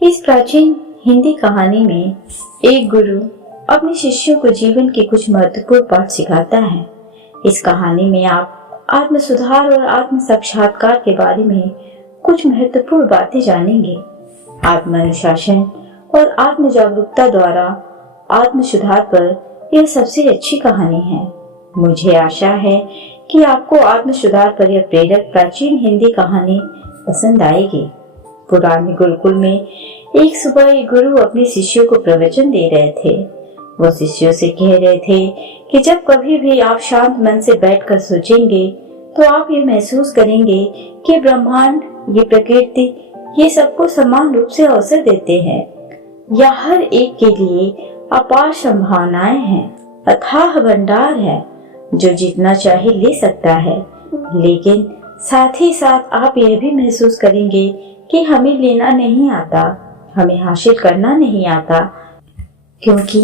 इस प्राचीन हिंदी कहानी में एक गुरु अपने शिष्यों को जीवन के कुछ महत्वपूर्ण पाठ सिखाता है। इस कहानी में आप आत्म सुधार और आत्म साक्षात्कार के बारे में कुछ महत्वपूर्ण बातें जानेंगे। आत्म अनुशासन और आत्म जागरूकता द्वारा आत्म सुधार पर यह सबसे अच्छी कहानी है। मुझे आशा है कि आपको आत्म सुधार पर यह प्रेरक प्राचीन हिंदी कहानी पसंद आएगी। पुराने गुरुकुल में एक सुबह एक गुरु अपने शिष्यों को प्रवचन दे रहे थे। वो शिष्यों से कह रहे थे कि जब कभी भी आप शांत मन से बैठकर सोचेंगे तो आप ये महसूस करेंगे कि ब्रह्मांड, ये प्रकृति, ये सबको समान रूप से अवसर देते हैं। यह हर एक के लिए अपार संभावनाएं हैं, अथाह भंडार है जो जितना चाहे ले सकता है। लेकिन साथ ही साथ आप यह भी महसूस करेंगे कि हमें लेना नहीं आता, हमें हासिल करना नहीं आता, क्योंकि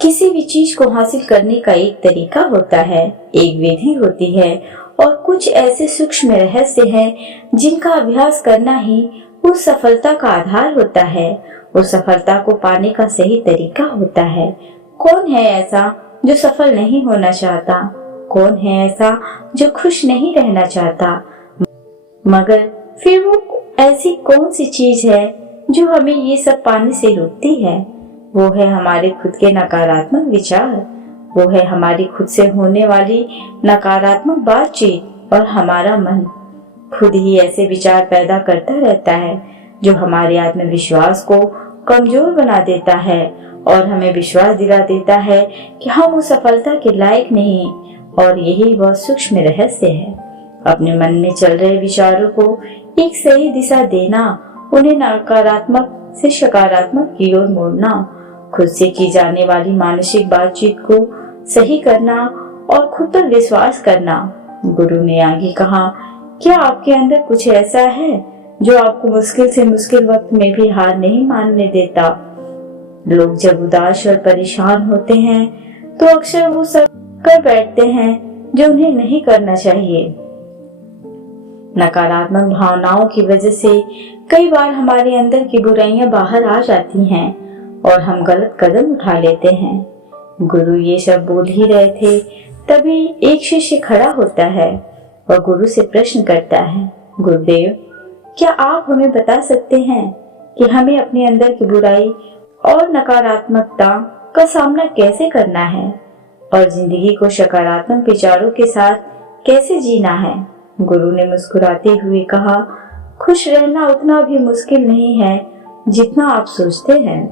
किसी भी चीज को हासिल करने का एक तरीका होता है, एक विधि होती है और कुछ ऐसे सूक्ष्म रहस्य हैं जिनका अभ्यास करना ही उस सफलता का आधार होता है, उस सफलता को पाने का सही तरीका होता है। कौन है ऐसा जो सफल नहीं होना चाहता? कौन है ऐसा जो खुश नहीं रहना चाहता? मगर फिर वो ऐसी कौन सी चीज है जो हमें ये सब पाने से रोकती है? वो है हमारे खुद के नकारात्मक विचार, वो है हमारी खुद से होने वाली नकारात्मक बातचीत। और हमारा मन खुद ही ऐसे विचार पैदा करता रहता है जो हमारे आत्मविश्वास को कमजोर बना देता है और हमें विश्वास दिला देता है कि हम उस सफलता के लायक नहीं। और यही वह सूक्ष्म रहस्य है। अपने मन में चल रहे विचारों को एक सही दिशा देना, उन्हें नकारात्मक से सकारात्मक की ओर मोड़ना, खुद से की जाने वाली मानसिक बातचीत को सही करना और खुद पर विश्वास करना। गुरु ने आगे कहा, क्या आपके अंदर कुछ ऐसा है जो आपको मुश्किल से मुश्किल वक्त में भी हार नहीं मानने देता? लोग जब उदास और परेशान होते हैं तो अक्सर वो सब कर बैठते हैं जो उन्हें नहीं करना चाहिए। नकारात्मक भावनाओं की वजह से कई बार हमारे अंदर की बुराइयां बाहर आ जाती हैं और हम गलत कदम उठा लेते हैं। गुरु ये सब बोल ही रहे थे, तभी एक शिष्य खड़ा होता है और गुरु से प्रश्न करता है, गुरुदेव, क्या आप हमें बता सकते हैं कि हमें अपने अंदर की बुराई और नकारात्मकता का सामना कैसे करना है और जिंदगी को सकारात्मक विचारों के साथ कैसे जीना है? गुरु ने मुस्कुराते हुए कहा, खुश रहना उतना भी मुश्किल नहीं है जितना आप सोचते हैं।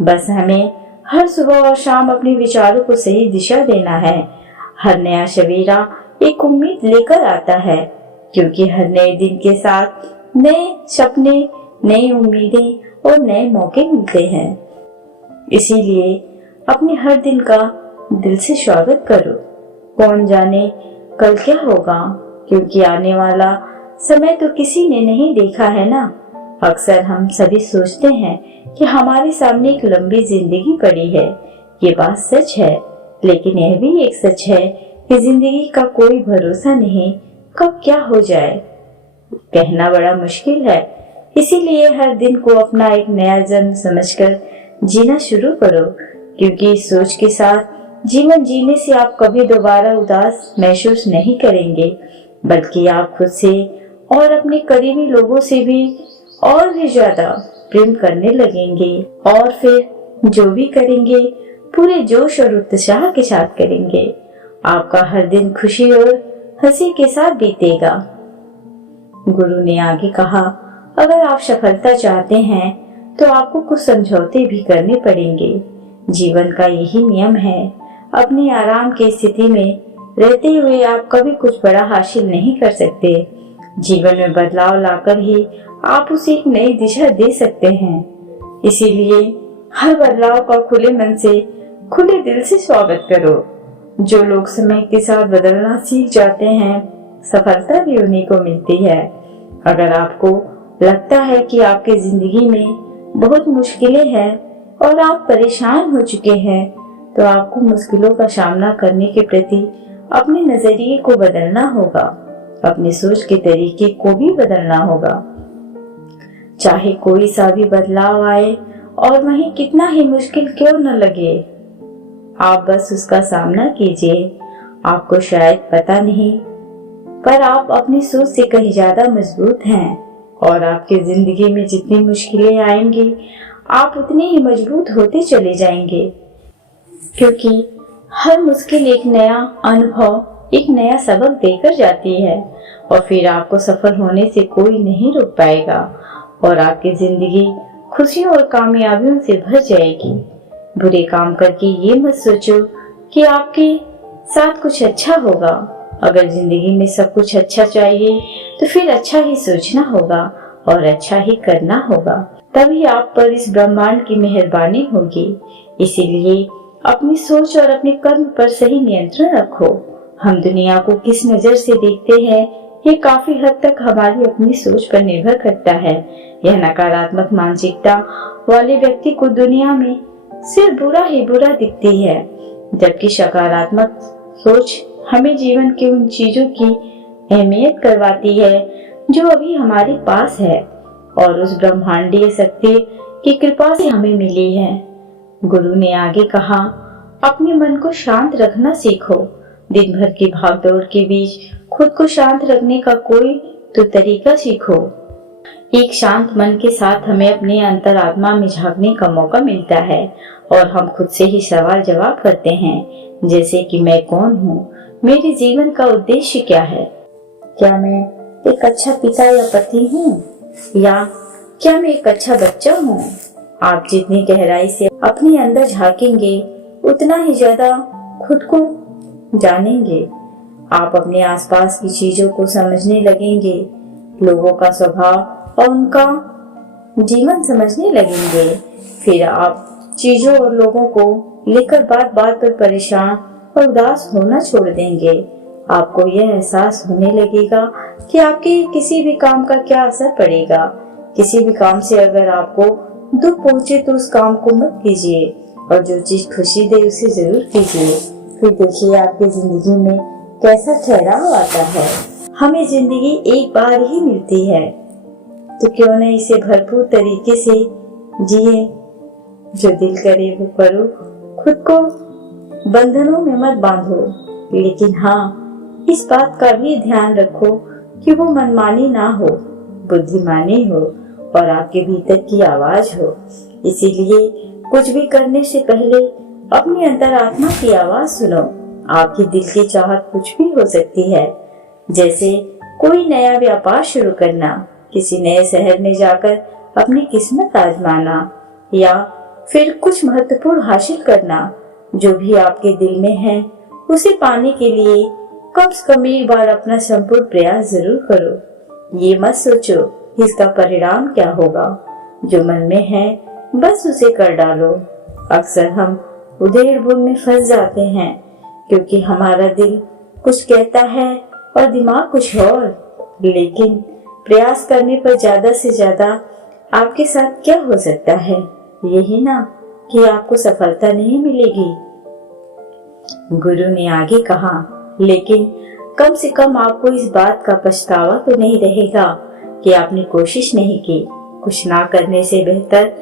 बस हमें हर सुबह और शाम अपने विचारों को सही दिशा देना है। हर नया सवेरा एक उम्मीद लेकर आता है, क्योंकि हर नए दिन के साथ नए सपने, नई उम्मीदें और नए मौके मिलते हैं। इसीलिए अपने हर दिन का दिल से स्वागत करो। कौन जाने कल क्या होगा, क्योंकि आने वाला समय तो किसी ने नहीं देखा है ना। अक्सर हम सभी सोचते हैं कि हमारे सामने एक लंबी जिंदगी पड़ी है। ये बात सच है, लेकिन यह भी एक सच है कि जिंदगी का कोई भरोसा नहीं, कब क्या हो जाए कहना बड़ा मुश्किल है। इसीलिए हर दिन को अपना एक नया जन्म समझकर जीना शुरू करो, क्योंकि इस सोच के साथ जीवन जीने से आप कभी दोबारा उदास महसूस नहीं करेंगे, बल्कि आप खुद से और अपने करीबी लोगों से भी और भी ज्यादा प्रेम करने लगेंगे। और फिर जो भी करेंगे पूरे जोश और उत्साह के साथ करेंगे। आपका हर दिन खुशी और हंसी के साथ बीतेगा। गुरु ने आगे कहा, अगर आप सफलता चाहते हैं तो आपको कुछ समझौते भी करने पड़ेंगे। जीवन का यही नियम है। अपनी आराम की स्थिति में रहते हुए आप कभी कुछ बड़ा हासिल नहीं कर सकते। जीवन में बदलाव लाकर ही आप उसे एक नई दिशा दे सकते हैं। इसीलिए हर बदलाव का खुले मन से, खुले दिल से स्वागत करो। जो लोग समय के साथ बदलना सीख जाते हैं, सफलता भी उन्हीं को मिलती है। अगर आपको लगता है कि आपकी जिंदगी में बहुत मुश्किलें हैं और आप परेशान हो चुके हैं, तो आपको मुश्किलों का सामना करने के प्रति अपने नजरिए को बदलना होगा, अपनी सोच के तरीके को भी बदलना होगा। चाहे कोई सा भी बदलाव आए और वहीं कितना ही मुश्किल क्यों न लगे। आप बस उसका सामना कीजिए। आपको शायद पता नहीं, पर आप अपनी सोच से कहीं ज्यादा मजबूत हैं और आपकी जिंदगी में जितनी मुश्किलें आएंगी आप उतने ही मजबूत होते चले जाएंगे, क्योंकि हर मुश्किल एक नया अनुभव, एक नया सबक देकर जाती है और फिर आपको सफल होने से कोई नहीं रोक पाएगा और आपकी जिंदगी खुशियों और कामयाबियों से भर जाएगी। बुरे काम करके ये मत सोचो कि आपके साथ कुछ अच्छा होगा। अगर जिंदगी में सब कुछ अच्छा चाहिए तो फिर अच्छा ही सोचना होगा और अच्छा ही करना होगा, तभी आप पर इस ब्रह्मांड की मेहरबानी होगी। इसीलिए अपनी सोच और अपने कर्म पर सही नियंत्रण रखो। हम दुनिया को किस नजर से देखते हैं ये काफी हद तक हमारी अपनी सोच पर निर्भर करता है। यह नकारात्मक मानसिकता वाले व्यक्ति को दुनिया में सिर्फ बुरा ही बुरा दिखती है, जबकि सकारात्मक सोच हमें जीवन की उन चीजों की अहमियत करवाती है जो अभी हमारे पास है और उस ब्रह्मांडीय शक्ति की कृपा से हमें मिली है। गुरु ने आगे कहा, अपने मन को शांत रखना सीखो। दिन भर की भागदौड़ के बीच खुद को शांत रखने का कोई तो तरीका सीखो। एक शांत मन के साथ हमें अपने अंतरात्मा में झांकने का मौका मिलता है और हम खुद से ही सवाल जवाब करते हैं, जैसे कि मैं कौन हूँ, मेरे जीवन का उद्देश्य क्या है, क्या मैं एक अच्छा पिता या पति हूँ, या क्या मैं एक अच्छा बच्चा हूँ। आप जितनी गहराई से अपने अंदर झांकेंगे उतना ही ज्यादा खुद को जानेंगे। आप अपने आसपास की चीजों को समझने लगेंगे, लोगों का स्वभाव और उनका जीवन समझने लगेंगे। फिर आप चीजों और लोगों को लेकर बात बात पर परेशान और उदास होना छोड़ देंगे। आपको यह एहसास होने लगेगा कि आपके किसी भी काम का क्या असर पड़ेगा। किसी भी काम से अगर आपको दुख पहुंचे तो उस काम को मत कीजिए और जो चीज खुशी दे उसे जरूर कीजिए। फिर देखिए आपकी जिंदगी में कैसा ठहराव आता है। हमें जिंदगी एक बार ही मिलती है, तो क्यों न इसे भरपूर तरीके से जिए। जो दिल करे वो करो, खुद को बंधनों में मत बांधो, लेकिन हाँ इस बात का भी ध्यान रखो कि वो मनमानी ना हो, बुद्धिमानी हो और आपके भीतर की आवाज हो। इसीलिए कुछ भी करने से पहले अपनी अंतरात्मा की आवाज सुनो। आपकी दिल की चाहत कुछ भी हो सकती है, जैसे कोई नया व्यापार शुरू करना, किसी नए शहर में जाकर अपनी किस्मत आजमाना, या फिर कुछ महत्वपूर्ण हासिल करना। जो भी आपके दिल में है उसे पाने के लिए कम से कम एक बार अपना संपूर्ण प्रयास जरूर करो। ये मत सोचो इसका परिणाम क्या होगा, जो मन में है बस उसे कर डालो। अक्सर हम उधेड़-बुन में फंस जाते हैं क्योंकि हमारा दिल कुछ कहता है और दिमाग कुछ और। लेकिन प्रयास करने पर ज्यादा से ज्यादा आपके साथ क्या हो सकता है, यही ना कि आपको सफलता नहीं मिलेगी। गुरु ने आगे कहा, लेकिन कम से कम आपको इस बात का पछतावा तो नहीं रहेगा कि आपने कोशिश नहीं की। कुछ ना करने से बेहतर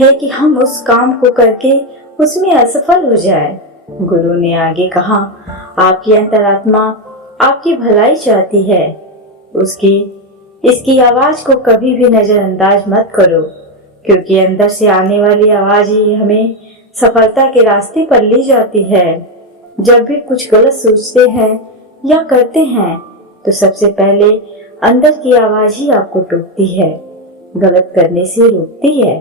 है कि हम उस काम को करके उसमें असफल हो जाए। गुरु ने आगे कहा, आपकी अंतरात्मा आपकी भलाई चाहती है। इसकी आवाज को कभी भी नजरअंदाज मत करो, क्योंकि अंदर से आने वाली आवाज ही हमें सफलता के रास्ते पर ले जाती है। जब भी कुछ गलत सोचते हैं या करते हैं तो सबसे पहले अंदर की आवाज ही आपको टोकती है, गलत करने से रोकती है।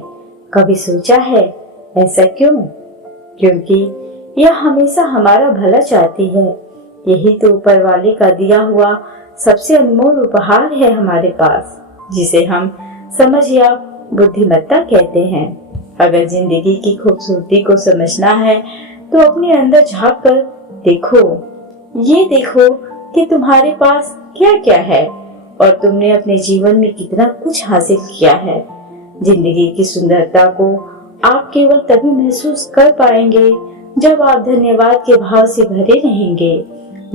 कभी सोचा है ऐसा क्यों? क्योंकि यह हमेशा हमारा भला चाहती है। यही तो ऊपर वाले का दिया हुआ सबसे अनमोल उपहार है हमारे पास, जिसे हम समझ या बुद्धिमत्ता कहते हैं। अगर जिंदगी की खूबसूरती को समझना है तो अपने अंदर झांक कर देखो। ये देखो कि तुम्हारे पास क्या क्या है और तुमने अपने जीवन में कितना कुछ हासिल किया है। जिंदगी की सुंदरता को आप केवल तभी महसूस कर पाएंगे जब आप धन्यवाद के भाव से भरे रहेंगे,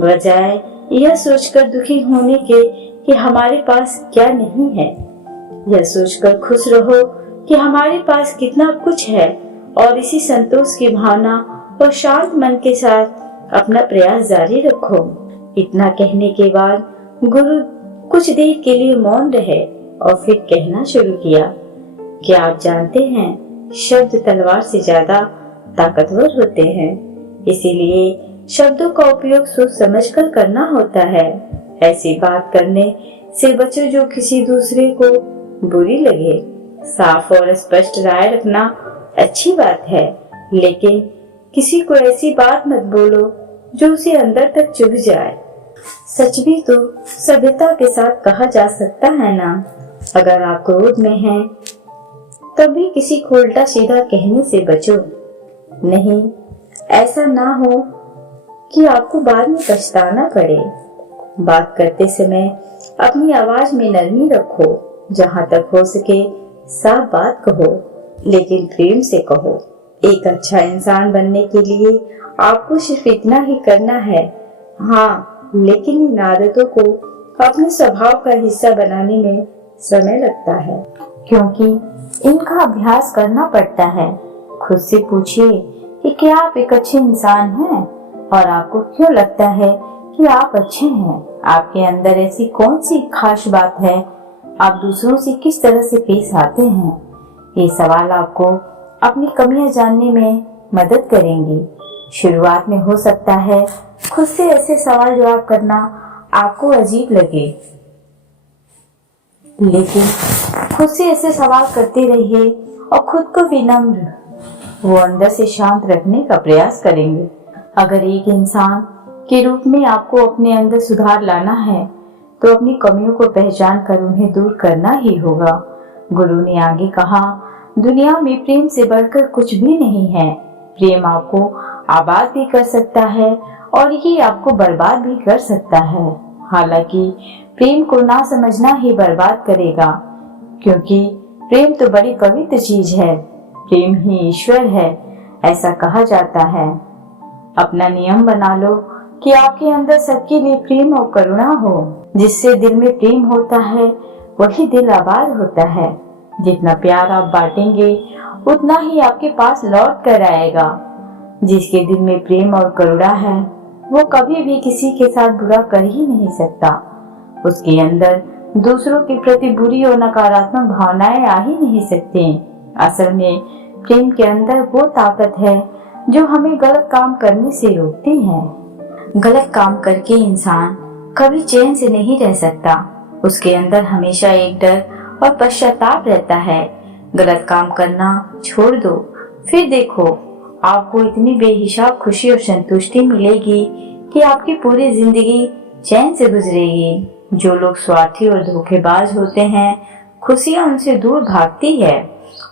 बजाय यह सोचकर दुखी होने के कि हमारे पास क्या नहीं है। यह सोचकर खुश रहो कि हमारे पास कितना कुछ है और इसी संतोष की भावना और शांत मन के साथ अपना प्रयास जारी रखो। इतना कहने के बाद गुरु कुछ देर के लिए मौन रहे और फिर कहना शुरू किया, क्या आप जानते हैं शब्द तलवार से ज्यादा ताकतवर होते हैं, इसीलिए शब्दों का उपयोग सोच समझकर करना होता है। ऐसी बात करने से बचो जो किसी दूसरे को बुरी लगे। साफ और स्पष्ट राय रखना अच्छी बात है, लेकिन किसी को ऐसी बात मत बोलो जो उसे अंदर तक चुभ जाए। सच भी तो सभ्यता के साथ कहा जा सकता है ना। अगर आप क्रोध में हैं तब भी किसी को उल्टा सीधा कहने से बचो, नहीं ऐसा ना हो कि आपको बाद में पछताना पड़े। बात करते समय अपनी आवाज में नरमी रखो, जहाँ तक हो सके साफ बात कहो, लेकिन प्रेम से कहो। एक अच्छा इंसान बनने के लिए आपको सिर्फ इतना ही करना है, हाँ, लेकिन इन आदतों को अपने स्वभाव का हिस्सा बनाने में समय लगता है, क्योंकि इनका अभ्यास करना पड़ता है। खुद से पूछिए कि क्या आप एक अच्छे इंसान हैं और आपको क्यों लगता है कि आप अच्छे हैं। आपके अंदर ऐसी कौन सी खास बात है, आप दूसरों से किस तरह से पेश आते हैं। ये सवाल आपको अपनी कमियां जानने में मदद करेंगी। शुरुआत में हो सकता है खुद से ऐसे सवाल जवाब करना आपको अजीब लगे, लेकिन खुद से ऐसे सवाल करते रहिए और खुद को विनम्र वो अंदर से शांत रखने का प्रयास करेंगे। अगर एक इंसान के रूप में आपको अपने अंदर सुधार लाना है तो अपनी कमियों को पहचान कर उन्हें दूर करना ही होगा। गुरु ने आगे कहा, दुनिया में प्रेम से बढ़कर कुछ भी नहीं है। प्रेम आपको आबाद भी कर सकता है और ये आपको बर्बाद भी कर सकता है। हालांकि प्रेम को ना समझना ही बर्बाद करेगा, क्योंकि प्रेम तो बड़ी पवित्र चीज है। प्रेम ही ईश्वर है, ऐसा कहा जाता है। अपना नियम बना लो कि आपके अंदर सबके लिए प्रेम और करुणा हो। जिससे दिल में प्रेम होता है वही दिल आबाद होता है। जितना प्यार आप बांटेंगे उतना ही आपके पास लौट कर आएगा। जिसके दिल में प्रेम और करुणा है वो कभी भी किसी के साथ बुरा कर ही नहीं सकता। उसके अंदर दूसरों के प्रति बुरी और नकारात्मक भावनाएं आ ही नहीं सकती। असल में प्रेम के अंदर वो ताकत है जो हमें गलत काम करने से रोकती है। गलत काम करके इंसान कभी चैन से नहीं रह सकता। उसके अंदर हमेशा एक डर और पश्चाताप रहता है। गलत काम करना छोड़ दो, फिर देखो आपको इतनी बेहिसाब खुशी और संतुष्टि मिलेगी कि आपकी पूरी जिंदगी चैन से गुजरेगी। जो लोग स्वार्थी और धोखेबाज होते हैं, खुशियां उनसे दूर भागती है।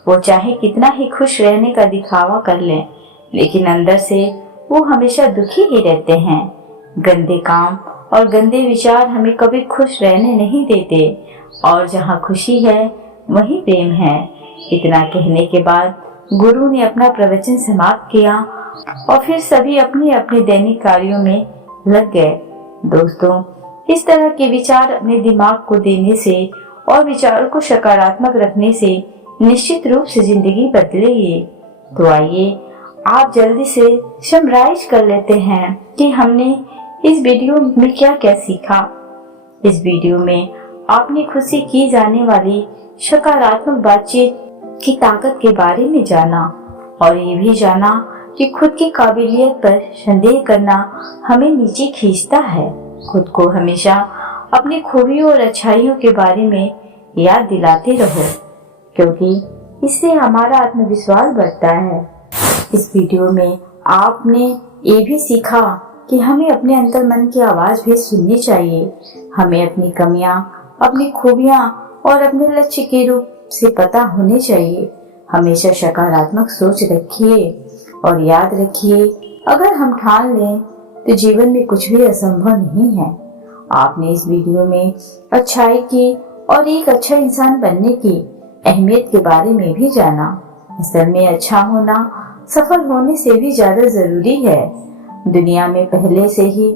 वो चाहे कितना ही खुश रहने का दिखावा कर लें, लेकिन अंदर से वो हमेशा दुखी ही रहते हैं। गंदे काम और गंदे विचार हमें कभी खुश रहने नहीं देते, और जहाँ खुशी है वही प्रेम है। इतना कहने के बाद गुरु ने अपना प्रवचन समाप्त किया और फिर सभी अपने अपने दैनिक कार्यों में लग गए। दोस्तों, इस तरह के विचार अपने दिमाग को देने से और विचारों को सकारात्मक रखने से निश्चित रूप से जिंदगी बदलेगी। तो आइए आप जल्दी से समराइज कर लेते हैं कि हमने इस वीडियो में क्या क्या सीखा। इस वीडियो में आपने खुद से की जाने वाली सकारात्मक बातचीत की ताकत के बारे में जाना, और ये भी जाना कि खुद की काबिलियत पर संदेह करना हमें नीचे खींचता है। खुद को हमेशा अपनी खूबियों और अच्छाइयों के बारे में याद दिलाते रहो, क्योंकि इससे हमारा आत्मविश्वास बढ़ता है। इस वीडियो में आपने ये भी सीखा कि हमें अपने अंतर मन की आवाज भी सुननी चाहिए। हमें अपनी कमियां, अपनी खूबियां और अपने लक्ष्य के रूप से पता होने चाहिए। हमेशा सकारात्मक सोच रखिए और याद रखिए, अगर हम ठान लें तो जीवन में कुछ भी असंभव नहीं है। आपने इस वीडियो में अच्छाई की और एक अच्छा इंसान बनने की अहमियत के बारे में भी जाना। असल में अच्छा होना सफल होने से भी ज्यादा जरूरी है। दुनिया में पहले से ही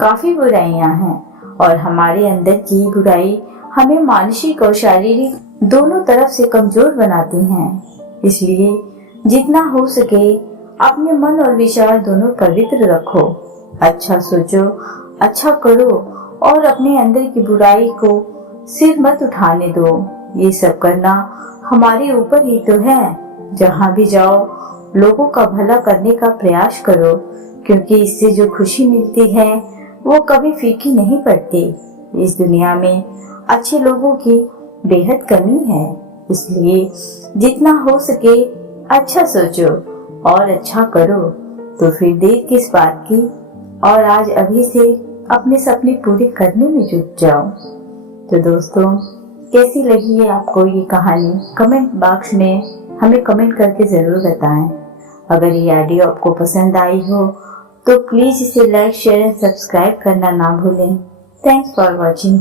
काफी बुराइयां हैं और हमारे अंदर की बुराई हमें मानसिक और शारीरिक दोनों तरफ से कमजोर बनाती हैं। इसलिए जितना हो सके अपने मन और विचार दोनों पवित्र रखो, अच्छा सोचो, अच्छा करो और अपने अंदर की बुराई को सिर मत उठाने दो। ये सब करना हमारे ऊपर ही तो है। जहाँ भी जाओ लोगों का भला करने का प्रयास करो, क्योंकि इससे जो खुशी मिलती है वो कभी फीकी नहीं पड़ती। इस दुनिया में अच्छे लोगों की बेहद कमी है। इसलिए जितना हो सके अच्छा सोचो और अच्छा करो, तो फिर देर किस बात की, और आज अभी से अपने सपने पूरे करने में जुट जाओ। तो दोस्तों, कैसी लगी है आपको ये कहानी? कमेंट बॉक्स में हमें कमेंट करके जरूर बताएं। अगर ये ऑडियो आपको पसंद आई हो तो प्लीज इसे लाइक, शेयर एंड सब्सक्राइब करना ना भूलें। Thanks for watching.